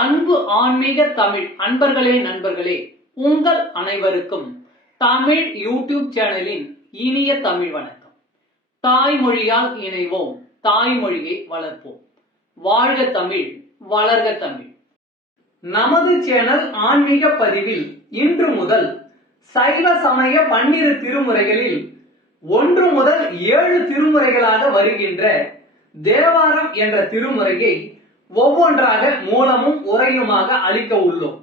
அன்பு ஆன்மீக தமிழ் அன்பர்களே நண்பர்களே, உங்கள் அனைவருக்கும் தமிழ் யூடியூப் சேனலின் இனிய தமிழ் வணக்கம். தாய்மொழியால் இணைவோம், தாய்மொழியை வளர்ப்போம். வாழ்க தமிழ், வளர்க தமிழ். நமது சேனல் ஆன்மீக பதிவில் இன்று முதல் சைவ சமய 12 திருமுறைகளில் 1 முதல் 7 திருமுறைகளாக வருகின்ற தேவாரம் என்ற திருமுறையை ஒவ்வொன்றாக மூலமும் உரையுமாக அளிக்க உள்ளோம்.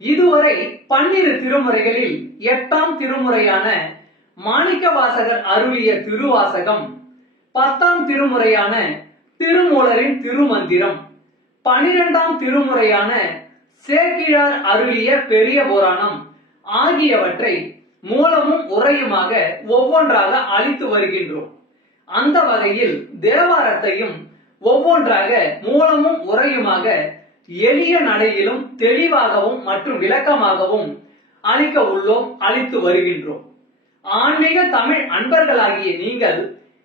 இதுவரை 12 திருமுறைகளில் 8ஆம் திருமுறையான மாணிக்கவாசகர் அருளிய திருவாசகம், 10ஆம் திருமுறையான திருமூலரின் திருமந்திரம், 12ஆம் திருமுறையான சேக்கிழார் அருளிய பெரிய புராணம் ஆகியவற்றை மூலமும் உரையுமாக ஒவ்வொன்றாக அளித்து வருகின்றோம். அந்த வகையில் தேவாரத்தையும் ஒவ்வொன்றாக மூலமும் உரையுமாக எளிய நடையிலும் தெளிவாகவும் மற்றும் விளக்கமாகவும் அளிக்க உள்ளோம், அளித்து வருகின்றோம். ஆன்மீக தமிழ் அன்பர்களாகிய நீங்கள்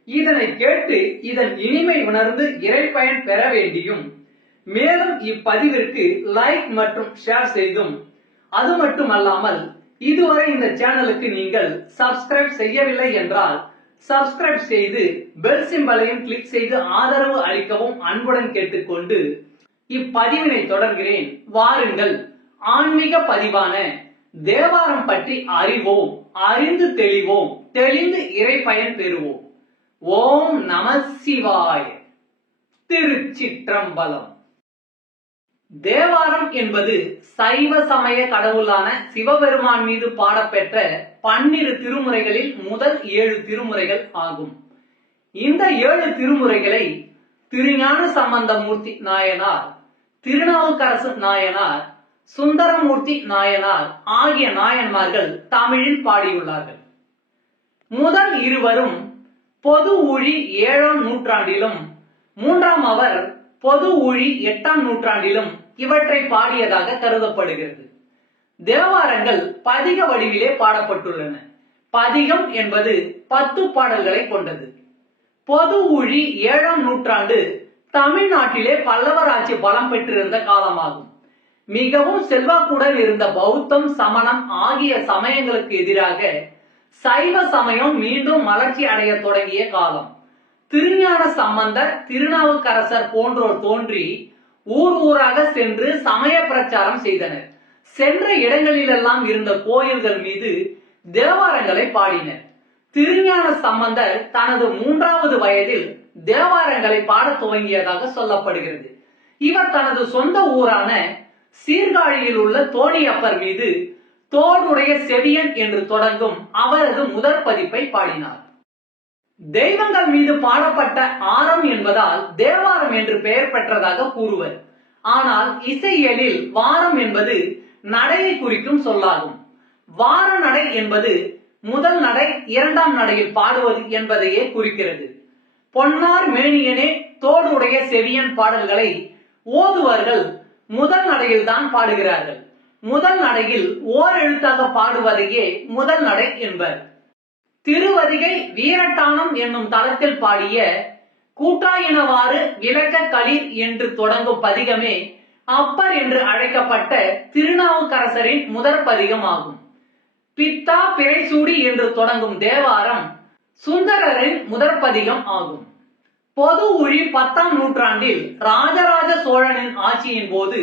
இதனை கேட்டு இதன் இனிமை உணர்ந்து இறைப்பயன் பெற வேண்டியும், மேலும் இப்பதிவிற்கு லைக் மற்றும் ஷேர் செய்தும், அது மட்டுமல்லாமல் இதுவரை இந்த சேனலுக்கு நீங்கள் சப்ஸ்கிரைப் செய்யவில்லை என்றால் சப்ஸ்கிரைப் செய்து பெல் சிம்பலையும் கிளிக் செய்து ஆதரவு அளிக்கவும் அன்புடன் கேட்டுக்கொண்டு இப்பதிவினை தொடர்கிறேன். வாருங்கள், ஆன்மீக பதிவான தேவாரம் பற்றி அறிவோம், அறிந்து தெளிவோம், தெளிந்து இறைப்பயன் பெறுவோம். ஓம் நம சிவாய. திருச்சிற்றம்பலம். தேவாரம் என்பது சைவ சமய கடவுளான சிவபெருமான் மீது பாடப்பெற்ற 12 திருமுறைகளில் முதல் 7 திருமுறைகள் ஆகும். இந்த 7 திருமுறைகளை திருஞான சம்பந்தமூர்த்தி நாயனார், திருநாவுக்கரசு நாயனார், சுந்தரமூர்த்தி நாயனார் ஆகிய நாயன்மார்கள் தமிழில் பாடியுள்ளார்கள். முதல் இருவரும் பொது ஊழி 7ஆம் நூற்றாண்டிலும், 3ஆம் அவர் பொது ஊழி 8ஆம் நூற்றாண்டிலும் இவற்றை பாடியதாக கருதப்படுகிறது. தேவாரங்கள் பதிக வடிவிலே பாடப்பட்டுள்ளன. பதிகம் என்பது 10 பாடல்களை கொண்டது. பொது ஊழி 7ஆம் நூற்றாண்டு தமிழ்நாட்டிலே பல்லவர் ஆட்சி பலம் பெற்றிருந்த காலமாகும். மிகவும் செல்வாக்குடன் இருந்த பௌத்தம், சமணம் ஆகிய சமயங்களுக்கு எதிராக சைவ சமயம் மீண்டும் வளர்ச்சி அடைய தொடங்கிய காலம். திருஞான சம்பந்தர், திருநாவுக்கரசர் போன்றோர் தோன்றி ஊர் ஊராக சென்று சமய பிரச்சாரம் செய்தனர். சென்ற இடங்களிலெல்லாம் இருந்த கோயில்கள் மீது தேவாரங்களை பாடினர். திருஞான சம்பந்தர் தனது 3வது வயதில் தேவாரங்களை பாட துவங்கியதாக சொல்லப்படுகிறது. இவர் தனது சொந்த ஊரான சீர்காழியில் உள்ள தோணியப்பர் மீது தோடுடைய செவியன் என்று தொடங்கும் அவரது முதற் பதிப்பை பாடினார். தெய்வங்கள் மீது பாடப்பட்ட ஆரம் என்பதால் தேவாரம் என்று பெயர் பெற்றதாக கூறுவர். ஆனால் இசையியலில் வாரம் என்பது நடையை குறிக்கும் சொல்லாகும். வார நடை என்பது முதல் நடை 2ஆம் நடையில் பாடுவது என்பதையே குறிக்கிறது. பொன்னார் மேனியனே தோடுடைய செவியன் பாடல்களை ஓதுவர்கள் முதல் நடையில் தான் பாடுகிறார்கள். முதல் நடையில் ஓர் எழுத்தாக பாடுவதையே முதல் நடை என்பர். திருவதிகை வீரட்டானம் என்னும் தளத்தில் பாடிய கூட்டாயினவாறு விளக்க களிர் என்று தொடங்கும் பதிகமே அப்பர் என்று அழைக்கப்பட்ட திருநாவுக்கரசரின் முதற் பதிகம் ஆகும். பித்தா பிறைசூடி என்று தொடங்கும் தேவாரம் சுந்தரரின் முதற் பதிகம் ஆகும். பொது ஊழி 10ஆம் நூற்றாண்டில் ராஜராஜ சோழனின் ஆட்சியின் போது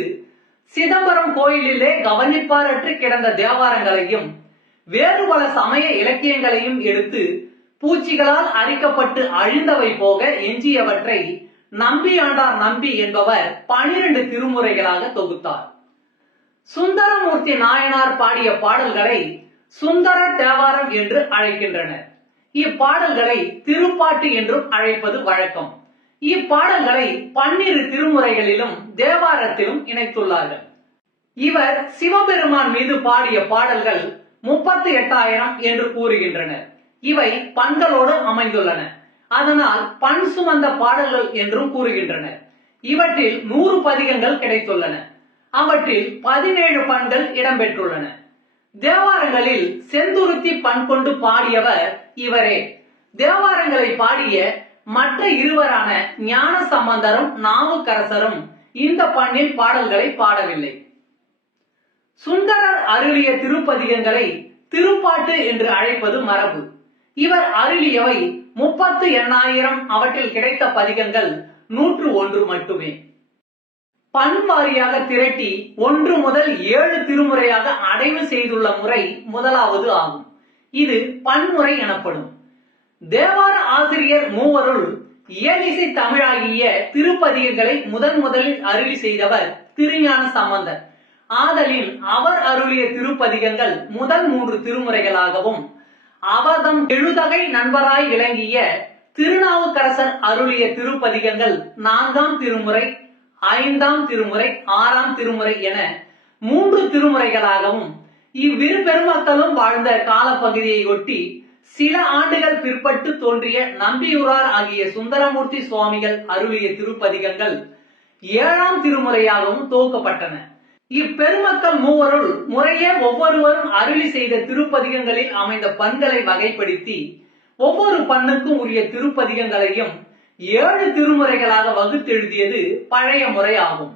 சிதம்பரம் கோயிலிலே கவனிப்பாரற்று கிடந்த தேவாரங்களையும் வேறு பல சமய இலக்கியங்களையும் எடுத்து பூச்சிகளால் அரிக்கப்பட்டு அழிந்தவை போக எஞ்சியவற்றை நம்பி ஆண்டார் நம்பி என்பவர் 12 திருமுறைகளாக தொகுத்தார். சுந்தரமூர்த்தி நாயனார் பாடிய பாடல்களை சுந்தர தேவாரம் என்று அழைக்கின்றனர். இப்பாடல்களை திருப்பாட்டு என்றும் அழைப்பது வழக்கம். இப்பாடல்களை 12 திருமுறைகளிலும் தேவாரத்திலும் இணைத்துள்ளார்கள். இவர் சிவபெருமான் மீது பாடிய பாடல்கள் 38,000 என்று கூறுகின்றனர். இவை பண்களோடு அமைந்துள்ளன. அதனால் பண் சுமந்த பாடல்கள் என்றும் கூறுகின்றனர். இவற்றில் 100 பதிகங்கள் கிடைத்துள்ளன. அவற்றில் 17 பண்கள் இடம்பெற்றுள்ளன. தேவாரங்களில் செந்துருத்தி பண் கொண்டு பாடியவர் இவரே. தேவாரங்களை பாடிய மற்ற இருவரான ஞான சம்பந்தரும் நாவுக்கரசரும் இந்த பண்ணில் பாடல்களை பாடவில்லை. சுந்தரர் அருளிய திருப்பதிகங்களை திருப்பாட்டு என்று அழைப்பது மரபு. இவர் அருளியவை 38,000. அவற்றில் கிடைத்த பதிகங்கள் 101 மட்டுமே. பண் வாரியாக திரட்டி 1 முதல் 7 திருமுறையாக அடைவு செய்துள்ள முறை முதலாவது ஆகும். இது பன்முறை எனப்படும். தேவார ஆசிரியர் மூவருள் இயலிசை தமிழாகிய திருப்பதிகங்களை முதலில் அருளி செய்தவர் திருஞான சம்பந்தர். ஆதலின் அவர் அருளிய திருப்பதிகங்கள் முதல் 3 திருமுறைகளாகவும், அவர்தம் எழுதகை நண்பராய் விளங்கிய திருநாவுக்கரசர் அருளிய திருப்பதிகங்கள் 4ஆம் திருமுறை, 5ஆம் திருமுறை, 6ஆம் திருமுறை என 3 திருமுறைகளாகவும், இவ்விரு பெருமக்களும் வாழ்ந்த காலப்பகுதியை ஒட்டி சில ஆண்டுகள் பிற்பட்டு தோன்றிய நம்பியூரார் ஆகிய சுந்தரமூர்த்தி சுவாமிகள் அருளிய திருப்பதிகங்கள் 7ஆம் திருமுறையாகவும் தொகுக்கப்பட்டன. இப்பெருமக்கள் மூவருள் முறையே ஒவ்வொருவரும் அருளி செய்த திருப்பதிகங்களில் அமைந்த பண்களை வகைப்படுத்தி ஒவ்வொரு பண்ணுக்கும் உரிய திருப்பதிகங்களையும் 7 திருமுறைகளாக வகுத்தெழுதியது பழைய முறை ஆகும்.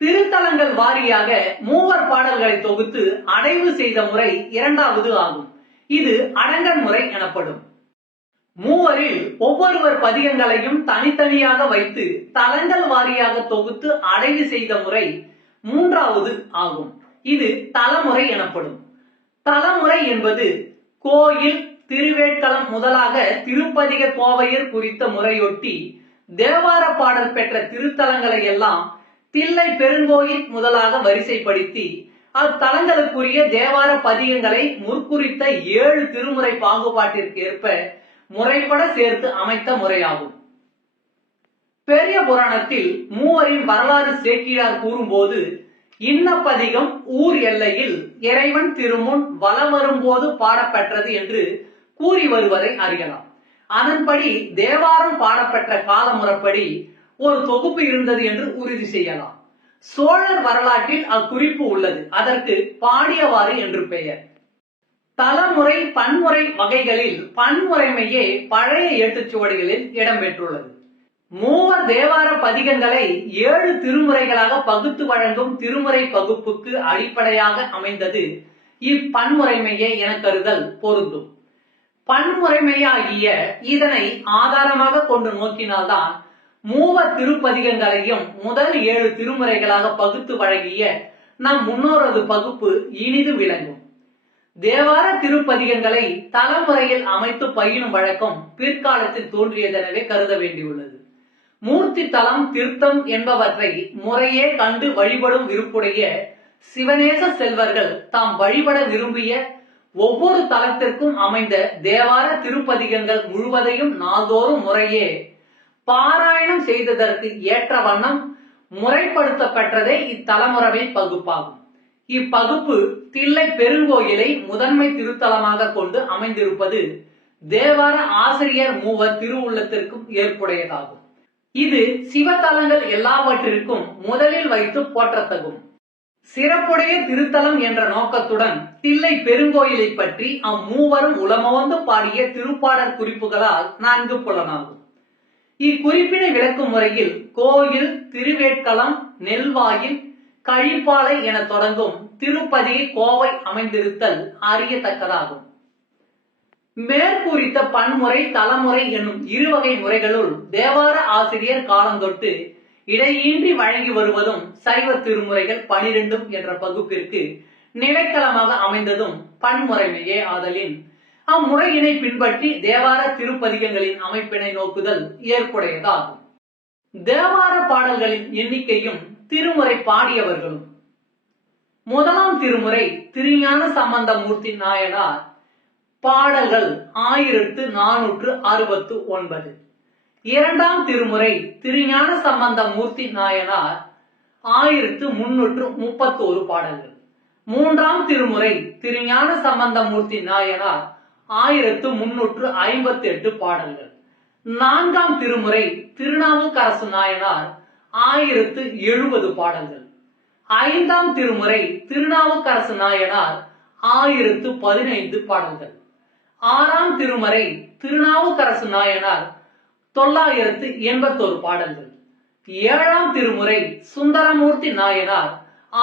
திருத்தலங்கள் வாரியாக மூவர் பாடல்களை தொகுத்து அடைவு செய்த முறை 2வது ஆகும். இது அடங்கன் முறை எனப்படும். மூவரில் ஒவ்வொருவர் பதிகங்களையும் தனித்தனியாக வைத்து தலங்கள் வாரியாக தொகுத்து அடைவு செய்த முறை 3வது ஆகும். இது தலமுறை எனப்படும். தலமுறை என்பது கோயில், திருவேட்களம் முதலாக திருப்பதிக கோவையர் குறித்த முறையொட்டி தேவார பாடல் பெற்ற திருத்தலங்களை எல்லாம் தில்லை பெருங்கோயில் முதலாக வரிசைப்படுத்தி அத்தலங்களுக்குரிய தேவார பதிகங்களை முற்குறித்த 7 திருமுறை பாகுபாட்டிற்கு ஏற்ப முறைப்பட சேர்த்து அமைத்த முறையாகும். பெரிய புராணத்தில் மூவரின் வரலாறு சேக்கிழார் கூறும்போது, இன்னப்பதிகம் ஊர் எல்லையில் இறைவன் திருமுன் வலம் வரும்போது பாடப்பெற்றது என்று கூறி வருவதை அறியலாம். அதன்படி தேவாரம் பாடப்பெற்ற காலமுறைப்படி ஒரு தொகுப்பு இருந்தது என்று உறுதி செய்யலாம். சோழர் வரலாற்றில் அக்குறிப்பு உள்ளது. அதற்கு பாடியவாறு என்று பெயர். தலமுறை பன்முறை வகைகளில் பன்முறைமையே பழைய ஏட்டுச்சுவடிகளில் இடம்பெற்றுள்ளது. மூவர் தேவார பதிகங்களை 7 திருமுறைகளாக பகுத்து வழங்கும் திருமுறை பகுப்புக்கு அடிப்படையாக அமைந்தது இப்பன்முறைமையே என கருதல் பொருந்தும். பன்முறைமையாகிய இதனை ஆதாரமாக கொண்டு நோக்கினால்தான் மூவர் திருப்பதிகங்களையும் முதல் 7 திருமுறைகளாக பகுத்து வழங்கிய நம் முன்னோரது பகுப்பு இனிது விளங்கும். தேவார திருப்பதிகங்களை தலமுறையில் அமைத்து பயிலும் வழக்கம் பிற்காலத்தில் தோன்றியதெனவே கருத வேண்டியுள்ளது. மூர்த்தி தலம், தீர்த்தம் என்பவற்றை முறையே கண்டு வழிபடும் விருப்புடைய சிவநேச செல்வர்கள் தாம் வழிபட விரும்பிய ஒவ்வொரு தலத்திற்கும் அமைந்த தேவார திருப்பதிகங்கள் முழுவதையும் நாள்தோறும் முறையே பாராயணம் செய்ததற்கு ஏற்ற வண்ணம் முறைப்படுத்தப்பட்டதே இத்தலமுறை பகுப்பாகும். இப்பகுப்பு தில்லை பெருங்கோயிலை முதன்மை திருத்தலமாக கொண்டு அமைந்திருப்பது தேவார ஆசிரியர் மூவர் திருவுள்ளத்திற்கும் ஏற்புடையதாகும். இது சிவத்தலங்கள் எல்லாவற்றிற்கும் முதலில் வைத்து போற்றத்தகும். சிறப்புடைய திருத்தலம் என்ற நோக்கத்துடன் தில்லை பெருங்கோயிலை பற்றி அம்மூவரும் உளமோந்து பாடிய திருப்பாடற் குறிப்புகளால் நன்கு புலனாகும். இக்குறிப்பினை விளக்கும் முறையில் கோயில், திருவேட்களம், நெல்வாயில், கழிப்பாலை என தொடங்கும் திருப்பதிகை கோவை அமைந்திருத்தல் அறியத்தக்கதாகும். மேற்கூறித்த பன்முறை, தலமுறை என்னும் 2 வகை முறைகளுள் தேவார ஆசிரியர் காலந்தொட்டு இடையின்றி வழங்கி வருவதும் சைவ திருமுறைகள் 12 என்ற பகுப்பிற்கு நிலைக்களமாக அமைந்ததும் பன்முறைமையே ஆதலின் அம்முறையினை பின்பற்றி தேவார திருப்பதிகங்களின் அமைப்பினை நோக்குதல் ஏற்புடையதாகும். தேவார பாடல்களின் எண்ணிக்கையும் திருமுறை பாடியவர்களும். முதலாம் திருமுறை திருஞான சம்பந்தமூர்த்தி நாயனார் பாடல்கள் 1469. 2ஆம் திருமுறை திருஞான சம்பந்தமூர்த்தி நாயனார் 1331 பாடல்கள். 3ஆம் திருமுறை திருஞான சம்பந்தமூர்த்தி நாயனார் 1358 பாடல்கள். 4ஆம் திருமுறை திருநாவுக்கரசு நாயனார் 1070 பாடல்கள். 5ஆம் திருமுறை திருநாவுக்கரசு நாயனார் 1015 பாடல்கள். 6ஆம் திருமுறை திருநாவுக்கரசு நாயனார் 981 பாடல்கள். ஏழாம் திருமுறை சுந்தரமூர்த்தி நாயனார்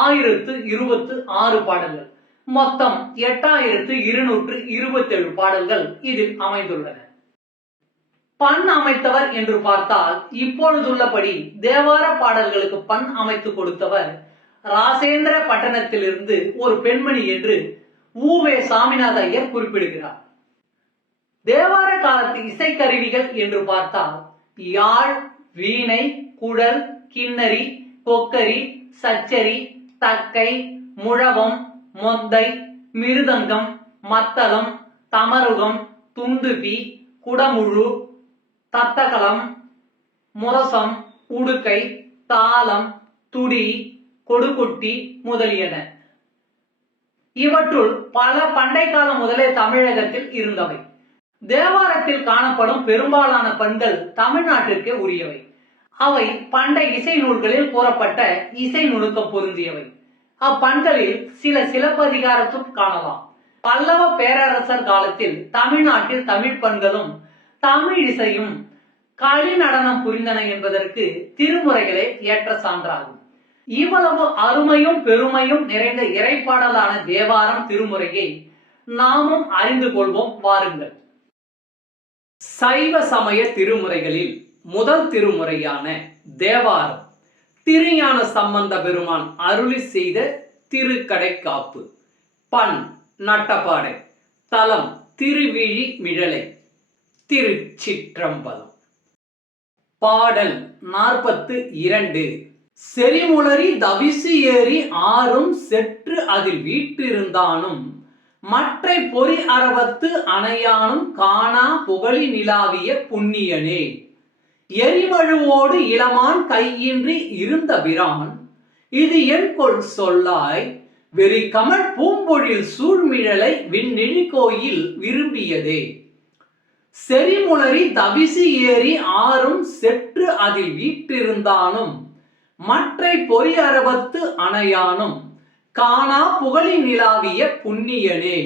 1026 பாடல்கள். மொத்தம் 8227 பாடல்கள் இதில் அமைந்துள்ளன. பண் அமைத்தவர் என்று பார்த்தால் இப்பொழுதுள்ளபடி தேவார பாடல்களுக்கு பண் அமைத்து கொடுத்தவர் ராசேந்திர பட்டணத்திலிருந்து ஒரு பெண்மணி என்று உவே சாமிநாத ஐயர் குறிப்பிடுகிறார். தேவார காலத்து இசைக்கருவிகள் என்று பார்த்தால் யாழ், வீணை, குழல், கிண்ணரி, கொக்கரி, சச்சரி, தக்கை, முழவம், மொந்தை, மிருதங்கம், மத்தளம், தமருகம், துந்துபி, குடமுழு, தத்தகலம், முரசம், உடுக்கை, தாளம், துடி, கொடுக்குட்டி முதலியன. இவற்றுள் பல பண்டை காலம் முதலே தமிழகத்தில் இருந்தவை. தேவாரத்தில் காணப்படும் பெரும்பாலான பண்கள் தமிழ்நாட்டிற்கு உரியவை. அவை பண்டை இசை நூல்களில் கூறப்பட்ட இசை நுணுக்கம் பொருந்தியவை. அப்பண்களில் சில சிலப்பதிகாரத்தும் காணலாம். பல்லவ பேரரசர் காலத்தில் தமிழ்நாட்டில் தமிழ் பண்களும் தமிழ் இசையும் களி நடனம் புரிந்தன என்பதற்கு திருமுறைகளே ஏற்ற சான்றாகும். இவ்வளவு அருமையும் பெருமையும் நிறைந்த இறைப்பாடலான தேவாரம் திருமுறையை நாமும் அறிந்து கொள்வோம் வாருங்கள். சைவ சமய திருமுறைகளில் முதல் திருமுறையான தேவாரம் திருஞான சம்பந்த பெருமான் அருளி செய்த திருக்கடைக்காப்பு. பண் நட்டப்பாடை. தலம் திருவிழி மிழலை. திருச்சிற்றம்பலம். பாடல் 42. செறிமுளரி தவிசு ஏறி ஆறும் செற்று அதில் வீற்றிருந்தானும் மற்றை பொறி அரவத்து அணையானும் காணா புகழி நிலாவிய புண்ணியனே. எரிமழுவோடு இளமான் கையின்றி இருந்த பிரான் இது என் கொள் சொல்லாய் வெறி கமழ் பூம்பொழில் சூழ்மிழலை விண்ணிழி கோயில் விரும்பியதே. செறிமுளரி தவிசு ஏறி ஆறும் செற்று அதில் வீற்றிருந்தானும் மற்றை பொறி அரவத்து அணையானும் காணா புகழி நிலாவிய புண்ணியனே.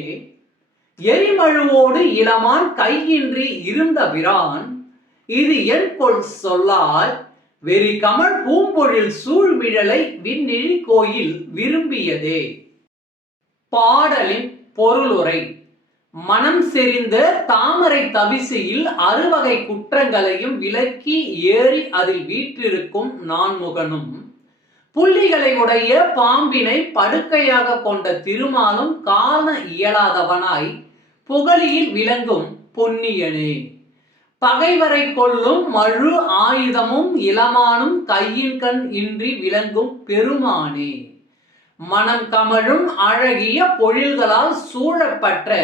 எரிமழுவோடு இளமான் கையின்றி இருந்த பிரான் இது என் கொள் சொல்லாய் வெறி கமழ் பூம்பொழில் சூழ்மிழலை விண்ணிழி கோயில் விரும்பியதே. பாடலின் பொருளுரை. மனம் செறிந்த தாமரை தவிசையில் அறுவகை குற்றங்களையும் விலக்கி ஏறி அதில் வீற்றிருக்கும் நான்முகனும் புள்ளிகளை உடைய பாம்பினை படுக்கையாக கொண்ட திருமாலும் காண இயலாதவனாய் புகழியில் விளங்கும் பொன்னியனே. பகைவரை கொள்ளும் மழு ஆயுதமும் இளமானும் கையின் கண் இன்றி விளங்கும் பெருமானே. மனம் கமழும் அழகிய பொழில்களால் சூழப்பட்ட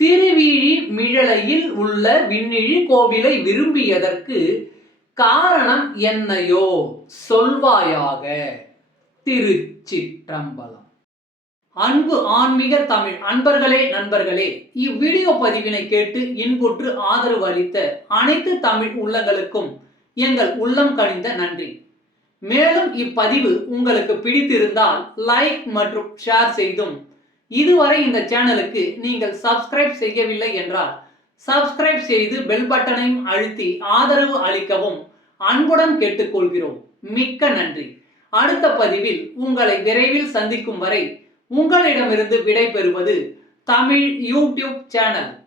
திருவிழி மிழலையில் உள்ள விண்ணிழி கோவிலை விரும்பியதற்கு காரணம் என்னையோ சொல்வாயாக. திருச்சிற்றம்பலம். அன்பு ஆன்மீக தமிழ் அன்பர்களே, நண்பர்களே, இவ்வீடியோ பதிவினை கேட்டு இன்புற்று ஆதரவு அளித்த அனைத்து தமிழ் உள்ளங்களுக்கும் எங்கள் உள்ளம் கனிந்த நன்றி. மேலும் இப்பதிவு உங்களுக்கு பிடித்திருந்தால் லைக் மற்றும் ஷேர் செய்தும், இதுவரை இந்த சேனலுக்கு நீங்கள் சப்ஸ்கிரைப் செய்யவில்லை என்றால் சப்ஸ்கிரைப் செய்து பெல் பட்டனையும் அழுத்தி ஆதரவு அளிக்கவும் அன்புடன் கேட்டுக்கொள்கிறோம். மிக்க நன்றி. அடுத்த பதிவில் உங்களை விரைவில் சந்திக்கும் வரை உங்களிடமிருந்து விடை பெறுவது தமிழ் யூடியூப் சேனல்.